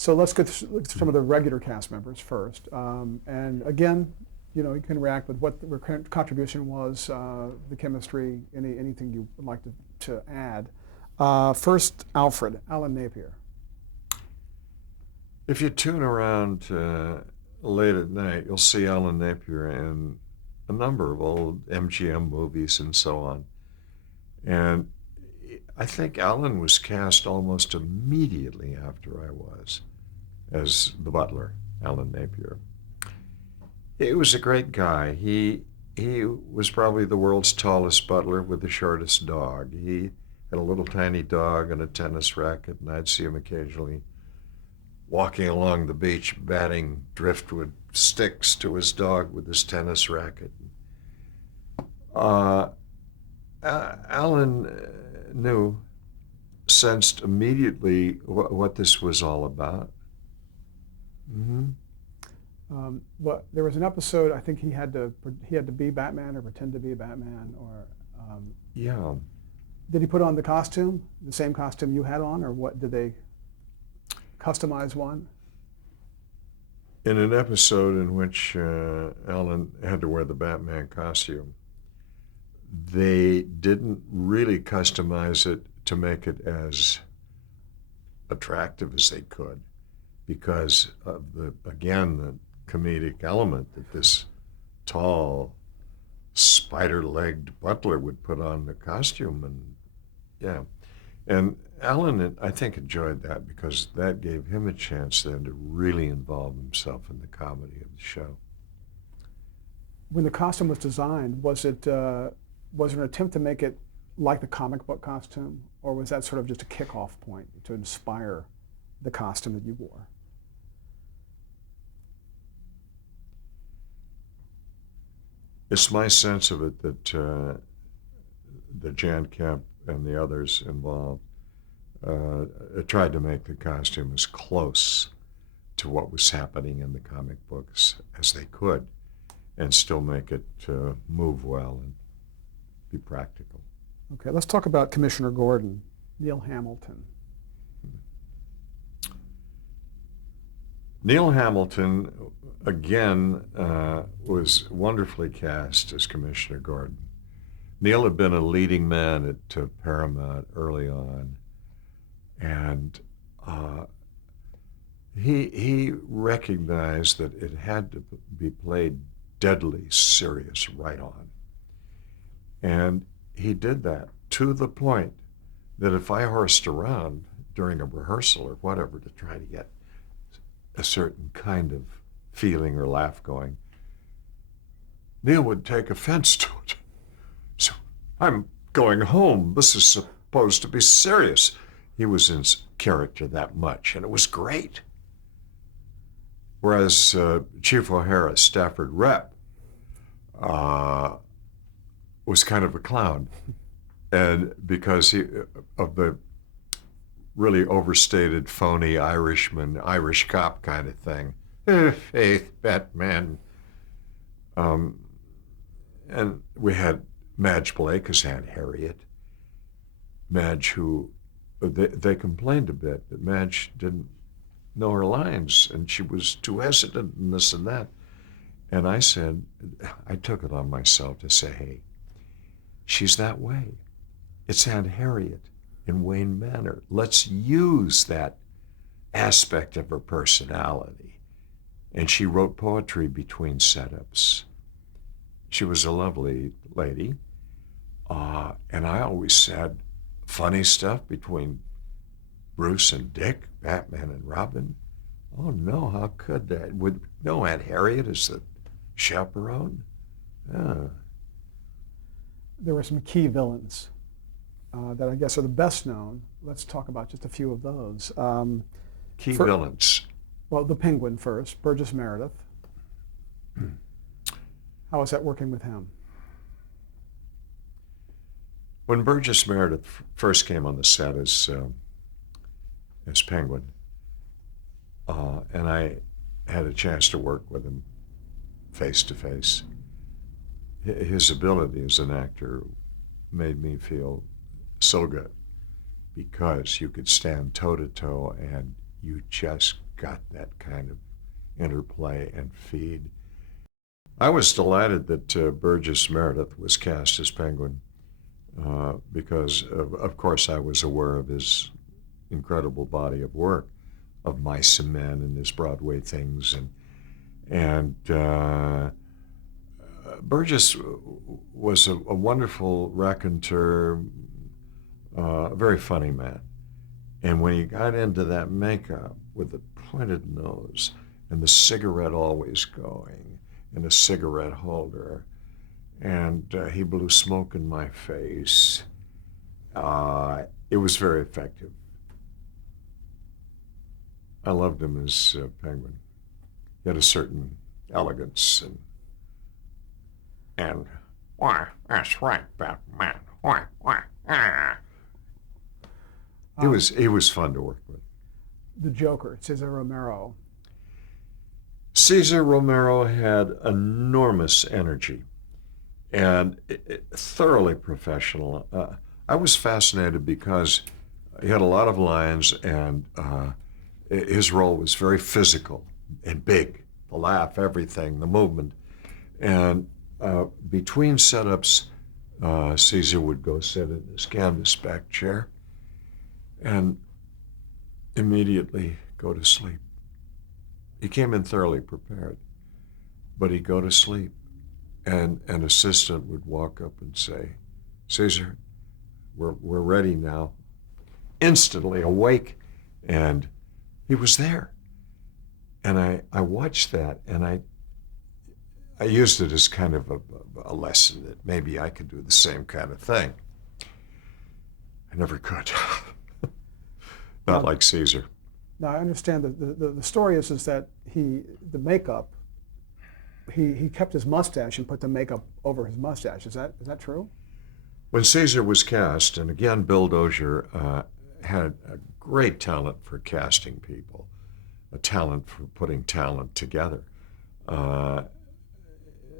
So let's get to some of the regular cast members first. And again, you know, you can react with what the contribution was, the chemistry, anything you would like to add. First, Alfred, Alan Napier. If you tune around late at night, you'll see Alan Napier in a number of old MGM movies and so on. And I think Alan was cast almost immediately after I was as the butler, Alan Napier. He was a great guy. He was probably the world's tallest butler with the shortest dog. He had a little tiny dog and a tennis racket, and I'd see him occasionally walking along the beach, batting driftwood sticks to his dog with his tennis racket. Alan sensed immediately what this was all about. Mm-hmm. Well, there was an episode. I think he had to be Batman or pretend to be Batman, or Yeah. did he put on the costume, the same costume you had on, or what? Did they customize one? In an episode in which Alan had to wear the Batman costume, they didn't really customize it to make it as attractive as they could because of the comedic element that this tall, spider-legged butler would put on the costume. And yeah. And Alan, I think, enjoyed that because that gave him a chance then to really involve himself in the comedy of the show. When the costume was designed, was there an attempt to make it like the comic book costume, or was that sort of just a kickoff point to inspire the costume that you wore? It's my sense of it that Jan Kemp and the others involved tried to make the costume as close to what was happening in the comic books as they could and still make it move well and be practical. Okay, let's talk about Commissioner Gordon, Neil Hamilton. Neil Hamilton, again, was wonderfully cast as Commissioner Gordon. Neil had been a leading man at Paramount early on, and he recognized that it had to be played deadly serious right on. And he did that to the point that if I horsed around during a rehearsal or whatever to try to get a certain kind of feeling or laugh going, Neil would take offense to it. So I'm going home. This is supposed to be serious. He was in character that much, and it was great. Whereas Chief O'Hara, Stafford Rep, was kind of a clown. And because of the really overstated, phony Irishman, Irish cop kind of thing. Faith, Batman. And we had Madge Blake as Aunt Harriet. Madge, who, they complained a bit that Madge didn't know her lines and she was too hesitant and this and that. And I said, I took it on myself to say, hey, she's that way. It's Aunt Harriet in Wayne Manor. Let's use that aspect of her personality. And she wrote poetry between setups. She was a lovely lady. And I always said funny stuff between Bruce and Dick, Batman and Robin. Oh no, how could that? No, Aunt Harriet is the chaperone? There were some key villains that I guess are the best known. Let's talk about just a few of those. Key villains. Well, the Penguin first, Burgess Meredith. How was that working with him? When Burgess Meredith first came on the set as Penguin, and I had a chance to work with him face to face, his ability as an actor made me feel so good because you could stand toe to toe and you just got that kind of interplay and feed. I was delighted that Burgess Meredith was cast as Penguin because, of course, I was aware of his incredible body of work, of Mice and Men and his Broadway things, and Burgess was a wonderful raconteur, a very funny man. And when he got into that makeup with the pointed nose and the cigarette always going and a cigarette holder, and he blew smoke in my face, it was very effective. I loved him as Penguin. He had a certain elegance and why, that's right, Batman. Why, ah. He was fun to work with. The Joker, Cesar Romero. Cesar Romero had enormous energy and thoroughly professional. I was fascinated because he had a lot of lines, and his role was very physical and big. The laugh, everything, the movement. And between setups, Cesar would go sit in his canvas back chair and immediately go to sleep. He came in thoroughly prepared, but he'd go to sleep, and an assistant would walk up and say, "Cesar, we're ready now." Instantly awake, and he was there. And I watched that, and I used it as kind of a lesson that maybe I could do the same kind of thing. I never could. Not like Cesar. Now I understand that the story is that the makeup, he kept his mustache and put the makeup over his mustache. Is that true? When Cesar was cast, and again, Bill Dozier had a great talent for casting people, a talent for putting talent together.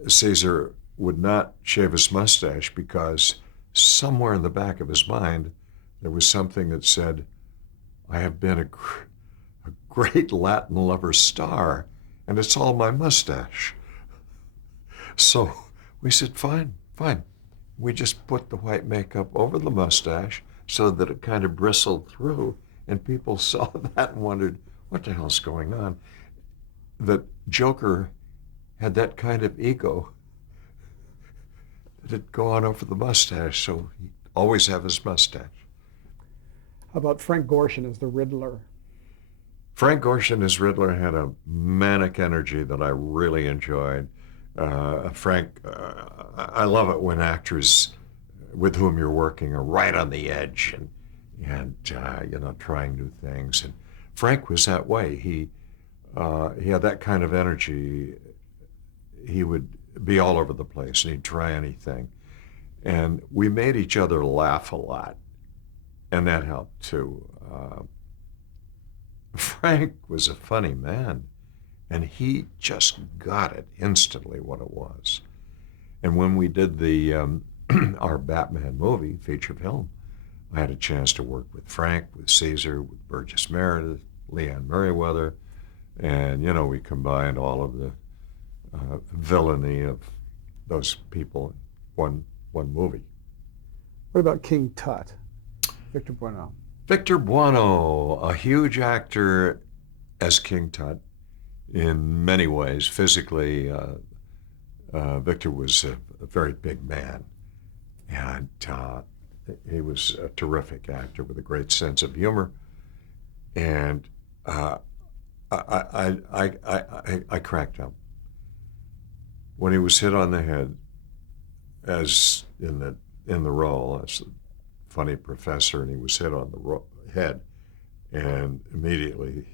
Cesar would not shave his mustache because somewhere in the back of his mind there was something that said, "I have been a great Latin lover star, and it's all my mustache." So we said, fine. We just put the white makeup over the mustache so that it kind of bristled through, and people saw that and wondered, what the hell's going on? That Joker had that kind of ego that it'd go on over the mustache, so he'd always have his mustache. How about Frank Gorshin as the Riddler? Frank Gorshin as Riddler had a manic energy that I really enjoyed. Frank, I love it when actors with whom you're working are right on the edge and trying new things. And Frank was that way. He had that kind of energy. He would be all over the place, and he'd try anything. And we made each other laugh a lot, and that helped too. Frank was a funny man, and he just got it instantly what it was. And when we did the our Batman movie, feature film, I had a chance to work with Frank, with Cesar, with Burgess Meredith, Leanne Merriweather, and we combined all of the villainy of those people in one movie. What about King Tut, Victor Buono? Victor Buono, a huge actor as King Tut in many ways. Physically, Victor was a very big man, and he was a terrific actor with a great sense of humor. And I cracked up when he was hit on the head, as in the role as the funny professor, and he was hit on the head, and immediately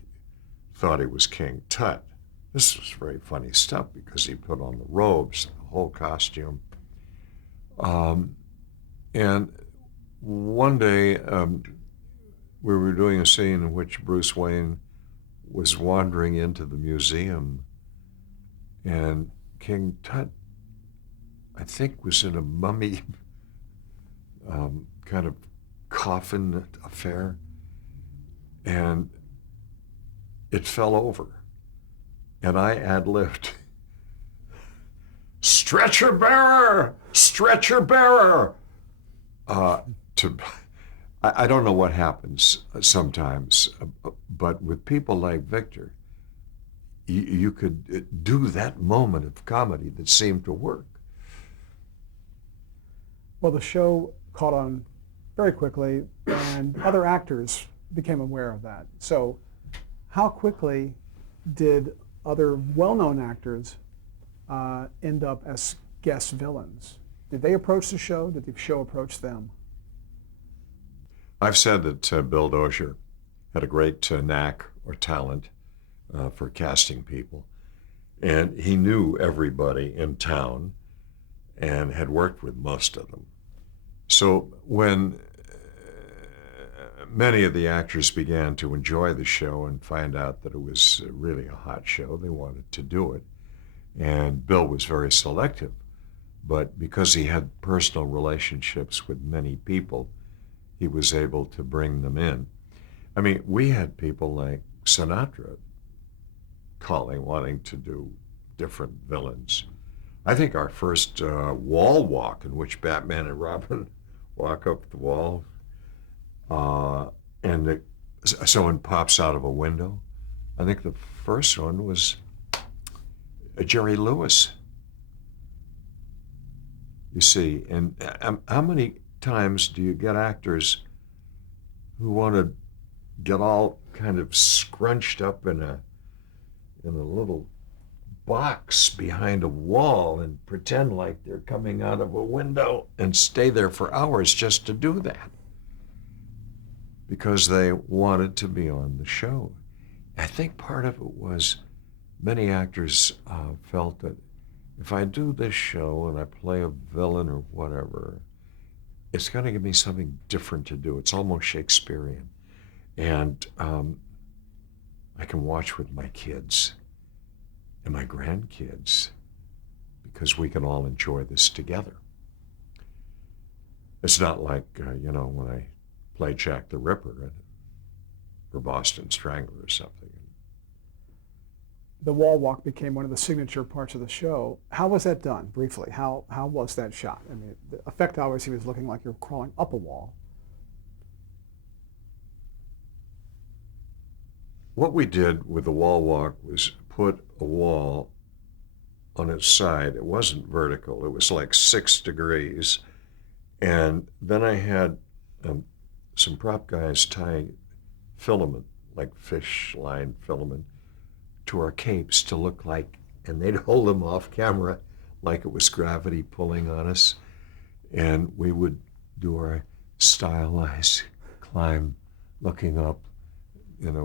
thought he was King Tut. This was very funny stuff because he put on the robes, the whole costume. And one day we were doing a scene in which Bruce Wayne was wandering into the museum, and King Tut, I think, was in a mummy kind of coffin affair. And it fell over, and I ad-libbed, "Stretcher bearer, stretcher bearer." To I don't know what happens sometimes, but with people like Victor, you could do that moment of comedy that seemed to work. Well, the show caught on very quickly, and other actors became aware of that. So how quickly did other well-known actors end up as guest villains? Did they approach the show? Did the show approach them? I've said that Bill Dozier had a great knack or talent for casting people, and he knew everybody in town and had worked with most of them. So when many of the actors began to enjoy the show and find out that it was really a hot show, they wanted to do it. And Bill was very selective, but because he had personal relationships with many people, he was able to bring them in. I mean, we had people like Sinatra calling, wanting to do different villains. I think our first wall walk, in which Batman and Robin walk up the wall, and someone pops out of a window. I think the first one was Jerry Lewis. You see, and how many times do you get actors who want to get all kind of scrunched up in a little box behind a wall and pretend like they're coming out of a window and stay there for hours just to do that because they wanted to be on the show. I think part of it was many actors felt that if I do this show and I play a villain or whatever, it's going to give me something different to do. It's almost Shakespearean. And I can watch with my kids and my grandkids because we can all enjoy this together. It's not like, when I played Jack the Ripper or Boston Strangler or something. The wall walk became one of the signature parts of the show. How was that done, briefly? How was that shot? I mean, the effect obviously was looking like you're crawling up a wall. What we did with the wall walk was put a wall on its side. It wasn't vertical. It was like 6 degrees. And then I had some prop guys tie filament, like fish line filament, to our capes to look like, and they'd hold them off camera like it was gravity pulling on us. And we would do our stylized climb, looking up,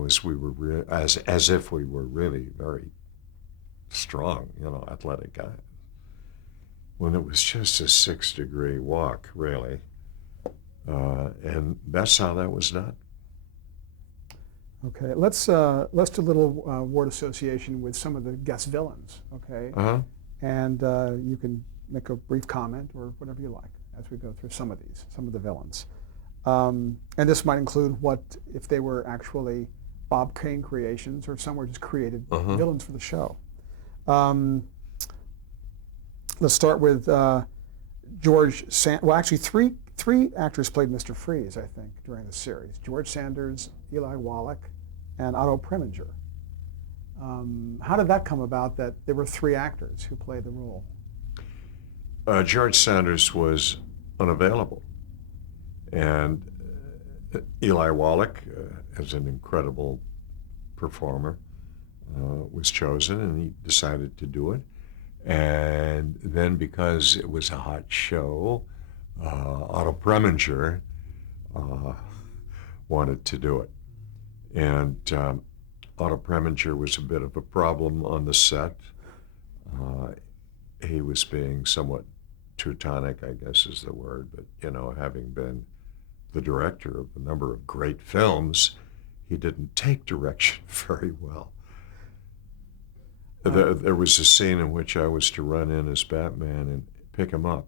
as we were as if we were really very strong, athletic guys. When it was just a 6-degree walk, really, and that's how that was done. Okay, let's do a little word association with some of the guest villains. Okay, and you can make a brief comment or whatever you like as we go through some of the villains. And this might include what if they were actually Bob Kane creations or some were just created villains for the show. Let's start with George Sanders. Well, actually, three actors played Mr. Freeze, I think, during the series. George Sanders, Eli Wallach, and Otto Preminger. How did that come about that there were 3 actors who played the role? George Sanders was unavailable. And Eli Wallach, as an incredible performer, was chosen, and he decided to do it. And then because it was a hot show, Otto Preminger wanted to do it. And Otto Preminger was a bit of a problem on the set. He was being somewhat Teutonic, I guess is the word, but, having been the director of a number of great films, he didn't take direction very well. There was a scene in which I was to run in as Batman and pick him up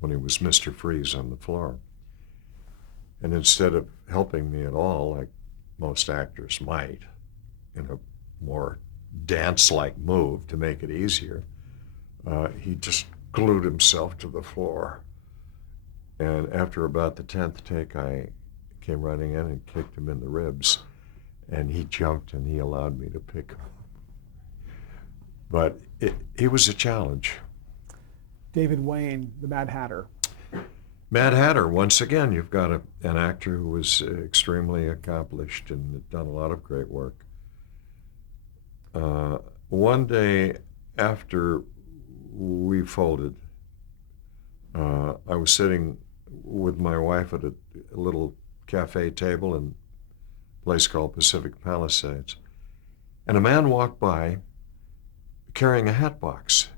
when he was Mr. Freeze on the floor. And instead of helping me at all, like most actors might, more dance-like move to make it easier. He just glued himself to the floor. And after about the 10th take, I came running in and kicked him in the ribs. And he jumped and he allowed me to pick him. But he was a challenge. David Wayne, the Mad Hatter. Mad Hatter, once again, you've got an actor who was extremely accomplished and done a lot of great work. One day after we folded, I was sitting with my wife at a little cafe table in a place called Pacific Palisades, and a man walked by carrying a hat box.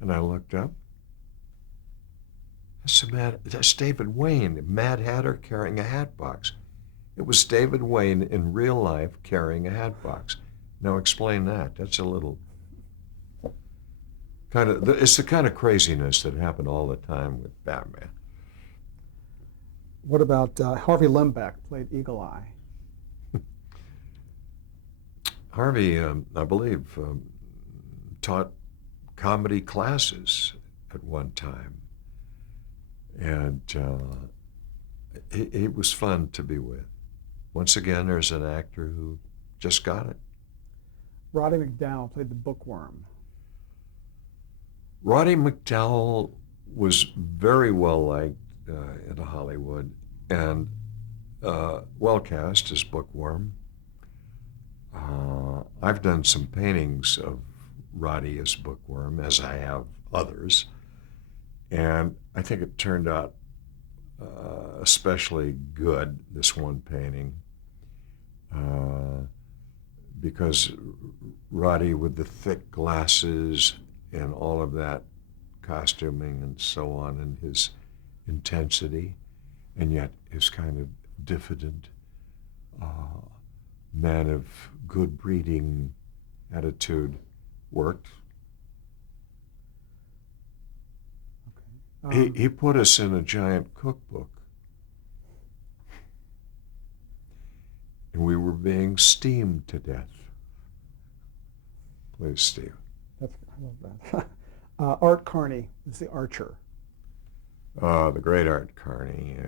And I looked up. That's David Wayne, Mad Hatter, carrying a hat box. It was David Wayne in real life carrying a hat box. Now explain that. That's a little it's the kind of craziness that happened all the time with Batman. What about Harvey Lembeck, played Eagle Eye? Harvey, I believe, taught comedy classes at one time. And he was fun to be with. Once again, there's an actor who just got it. Roddy McDowall played the Bookworm. Roddy McDowall was very well liked in Hollywood and well cast as Bookworm. I've done some paintings of Roddy as Bookworm, as I have others, and I think it turned out especially good, this one painting, because Roddy with the thick glasses and all of that costuming and so on, and his intensity, and yet his kind of diffident man of good breeding attitude worked. He put us in a giant cookbook, and we were being steamed to death. Please, Steve. I love that. Art Carney is the Archer. The great Art Carney,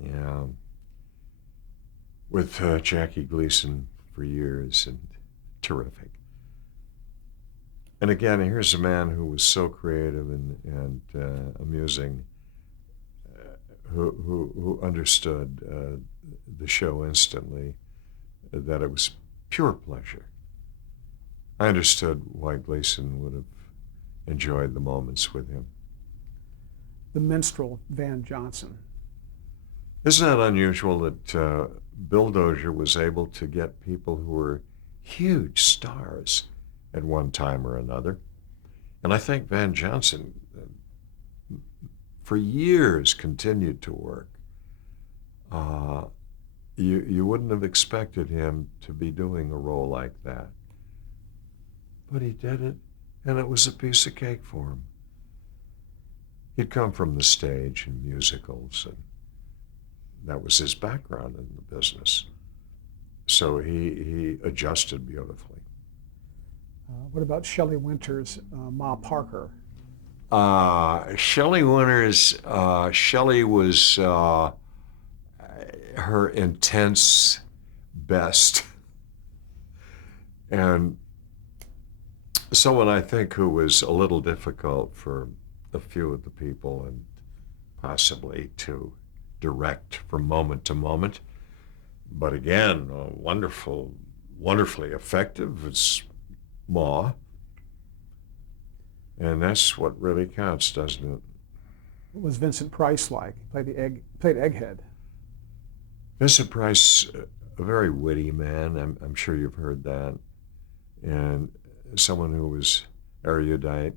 yeah, with Jackie Gleason for years, and terrific. And again, here's a man who was so creative and amusing, who understood the show instantly, that it was pure pleasure. I understood why Gleason would have enjoyed the moments with him. The minstrel, Van Johnson. Isn't that unusual that Bill Dozier was able to get people who were huge stars at one time or another? And I think Van Johnson, for years, continued to work. You wouldn't have expected him to be doing a role like that. But he did it, and it was a piece of cake for him. He'd come from the stage and musicals, and that was his background in the business. So he adjusted beautifully. What about Shelley Winters, Ma Parker? Shelley Winters, Shelley was her intense best. And someone I think who was a little difficult for a few of the people and possibly to direct from moment to moment. But again, wonderfully effective. It's Ma. And that's what really counts, doesn't it? What was Vincent Price like? He played Egghead. Vincent Price, a very witty man. I'm sure you've heard that. And someone who was erudite.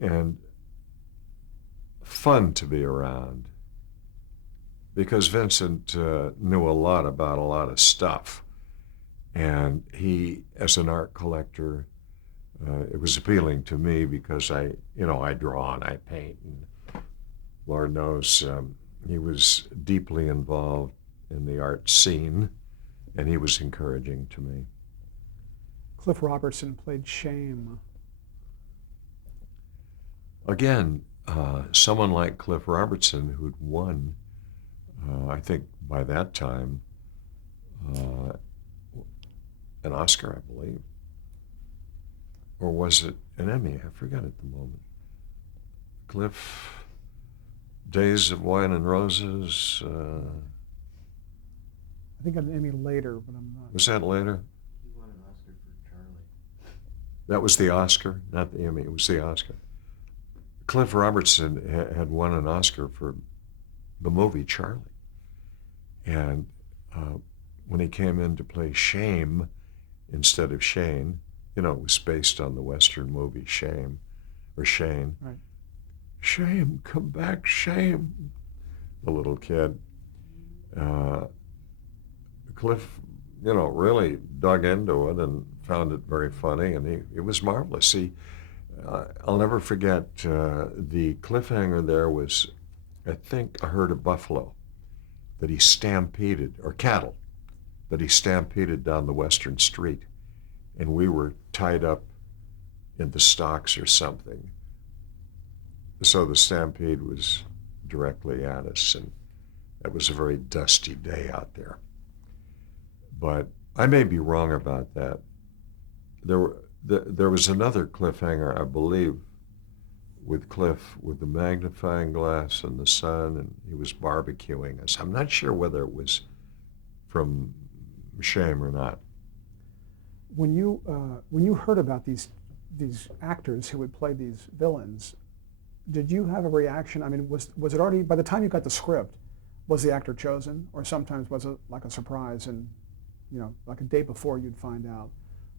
And fun to be around. Because Vincent knew a lot about a lot of stuff. And he, as an art collector, it was appealing to me because I draw and I paint, and Lord knows he was deeply involved in the art scene and he was encouraging to me. Cliff Robertson played Shame. Again, someone like Cliff Robertson, who'd won, I think by that time, an Oscar, I believe. Or was it an Emmy? I forget at the moment. Cliff, Days of Wine and Roses. I think an Emmy later, but I'm not. Was that later? He won an Oscar for Charlie. That was the Oscar, not the Emmy. It was the Oscar. Cliff Robertson had won an Oscar for the movie Charlie. And when he came in to play Shame instead of Shane, you know, it was based on the Western movie Shame, or Shane. Right. Shame, come back, Shame. The little kid. Cliff, you know, really dug into it and found it very funny, and it was marvelous. I'll never forget the cliffhanger there was, I think, a herd of buffalo that he stampeded, or cattle, that he stampeded down the Western Street, and we were tied up in the stocks or something. So the stampede was directly at us, and it was a very dusty day out there. But I may be wrong about that. There was another cliffhanger, I believe, with Cliff, with the magnifying glass and the sun, and he was barbecuing us. I'm not sure whether it was from Shame or not. When you heard about these actors who would play these villains, did you have a reaction? I mean, was it already, by the time you got the script, was the actor chosen, or sometimes was it like a surprise and, you know, like a day before you'd find out?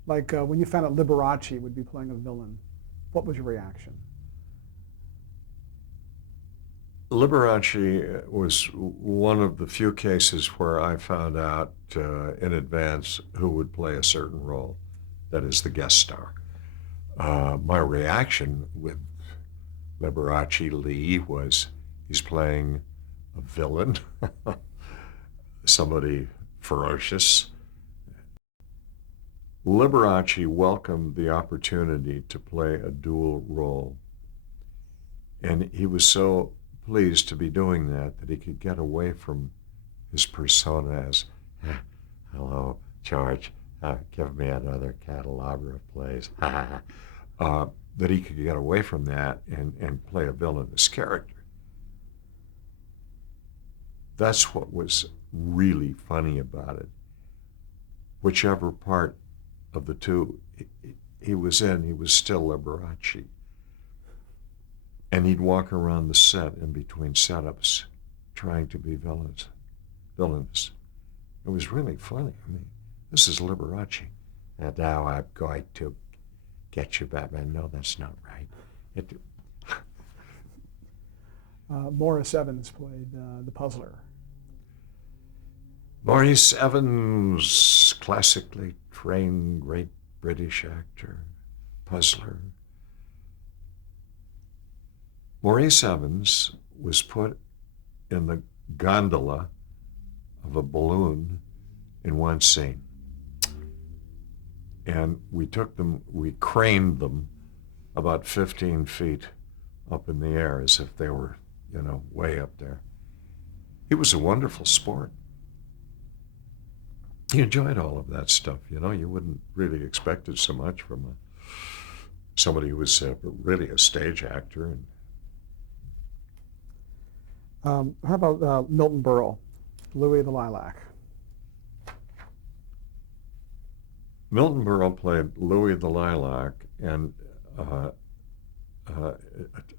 Like when you found out Liberace would be playing a villain, what was your reaction? Liberace was one of the few cases where I found out in advance who would play a certain role, that is the guest star. My reaction with Liberace Lee was, he's playing a villain, somebody ferocious. Liberace welcomed the opportunity to play a dual role, and he was so pleased to be doing that he could get away from his persona as, hello, George, give me another candelabra, please. That he could get away from that and play a villainous character. That's what was really funny about it. Whichever part of the two he was in, he was still Liberace. And he'd walk around the set in between setups trying to be villainous. It was really funny. I mean, this is Liberace. And now I'm going to get you, Batman. No, that's not right. Morris Evans played the Puzzler. Maurice Evans, classically trained, great British actor, puzzler. Maurice Evans was put in the gondola of a balloon in one scene. And we craned them about 15 feet up in the air as if they were, you know, way up there. He was a wonderful sport. He enjoyed all of that stuff, you know. You wouldn't really expect it so much from somebody who was really a stage actor. And how about Milton Berle, Louis the Lilac? Milton Berle played Louis the Lilac and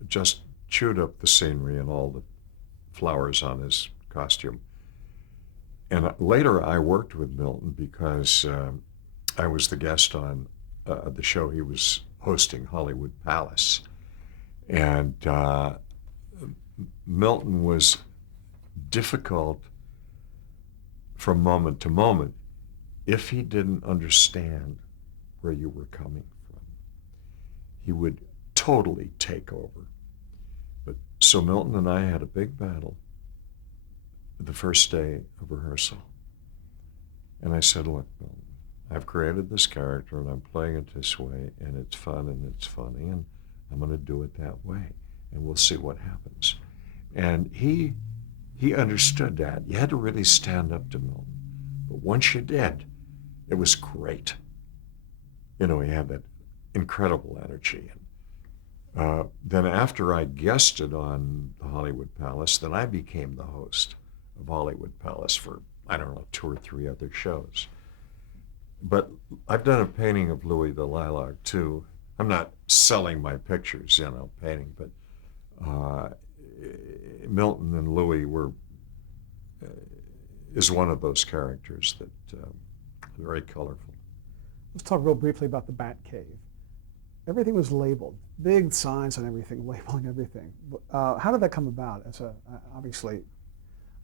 just chewed up the scenery and all the flowers on his costume. And later I worked with Milton because I was the guest on the show he was hosting, Hollywood Palace. And Milton was difficult from moment to moment if he didn't understand where you were coming from. He would totally take over. But so Milton and I had a big battle the first day of rehearsal. And I said, look, Bill, I've created this character and I'm playing it this way, and it's fun and it's funny, and I'm going to do it that way, and we'll see what happens. And he understood that. You had to really stand up to Milton. But once you did, it was great. You know, he had that incredible energy. And then after I guested on the Hollywood Palace, then I became the host of Hollywood Palace for, I don't know, 2 or 3 other shows. But I've done a painting of Louis the Lilac too. I'm not selling my pictures, you know, painting, but Milton and Louis is one of those characters that very colorful. Let's talk real briefly about the Bat Cave. Everything was labeled, big signs on everything, labeling everything. How did that come about? As obviously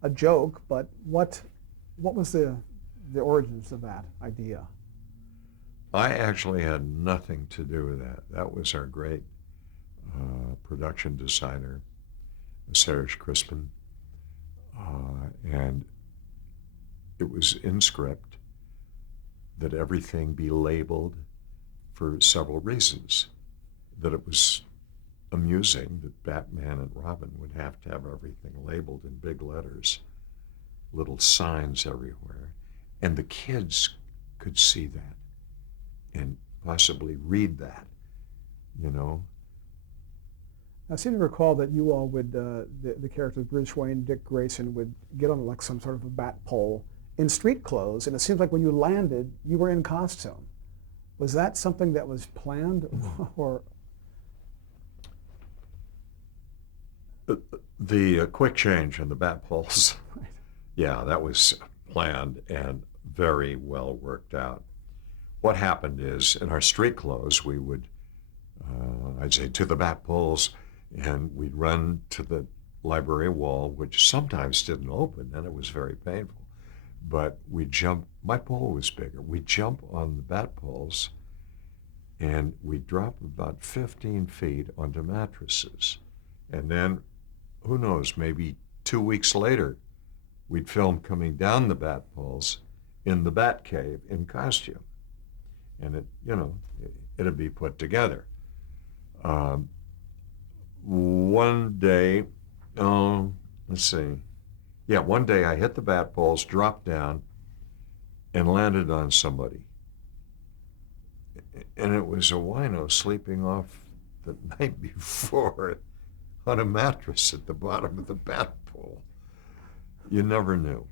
a joke, but what was the origins of that idea? I actually had nothing to do with that. That was our great production designer, Serge Crispin, and it was in script that everything be labeled for several reasons. That it was amusing that Batman and Robin would have to have everything labeled in big letters, little signs everywhere, and the kids could see that and possibly read that, you know. I seem to recall that you all would, the characters Bruce Wayne, Dick Grayson, would get on like some sort of a bat pole in street clothes, and it seems like when you landed, you were in costume. Was that something that was planned, or? The quick change in the bat poles, Right. yeah, that was planned and very well worked out. What happened is, in our street clothes, we would, I'd say, to the bat poles, and we'd run to the library wall, which sometimes didn't open, and it was very painful. But we'd jump, my pole was bigger, we'd jump on the bat poles, and we'd drop about 15 feet onto mattresses. And then, who knows, maybe 2 weeks later, we'd film coming down the bat poles in the Bat Cave in costume. And it, you know, it'd be put together. One day, let's see. Yeah, one day I hit the bat poles, dropped down, and landed on somebody. And it was a wino sleeping off the night before on a mattress at the bottom of the bat pole. You never knew.